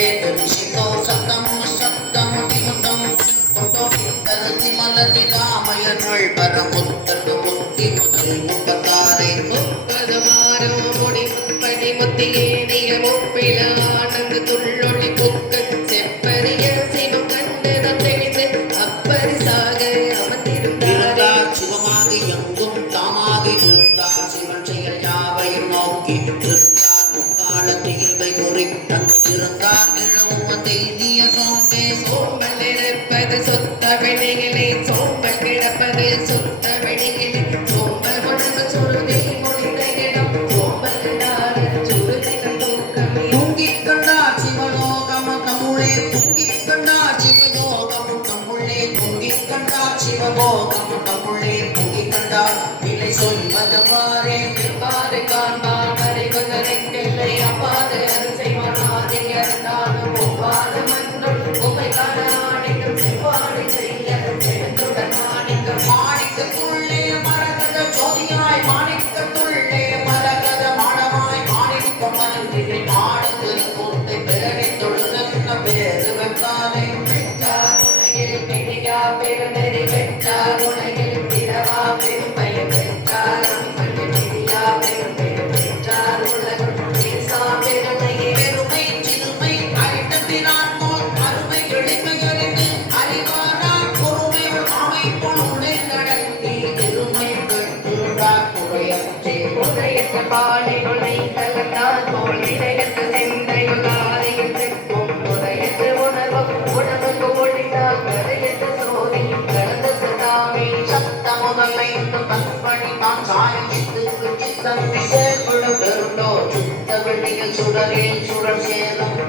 ஏதரிசிதோ சத்தம் சத்தம் திமுத்தம் கொண்டோடி மலரி ராமயர்கள் பரமுத்தடு முத்தி முதல் முப்பத்தாறை முப்பதுமாரோ முடி முப்படி முத்தியேறிய முப்பில ஆனந்து துள்ளொளி புக்கு முக்காலத்தில் இவை சோம்பே சோம்பல் இருப்பது சுத்த வெளியிலே சோம்பல் கிடப்பது சுத்த வெளியிலே சோம்பல் உணர்வு சுருதி முடிந்த இடம் சோம்பல் இல்லாத சுருதிகள் தூக்கமே தூங்கிக் கண்டார் சிவலோகம் தமுளே தூங்கிக் கண்டார் சிவயோகம் தமுளே தூங்கிக் தூங்கிக் சொல்வது மாறே எவ்வாறு காண்பான். பிடியா பெருநெறி பெற்றார் உலகில் பிறவா பெரும்பயன் பெற்றார் அம்பன் பிடியா பெரும்பெரு பெற்றார் உலகம் பேசா பெருமை சிறுமை போல். அருமை அறிவாரா உடை நடத்தி குறையற்றே உதயத்த சத்த முதலைந்து தன்பணி தான் சாயத்துக்கு சித்தம் பெருண்டோ சுத்த வெளியில் சுடரில் சுடர் சேரும்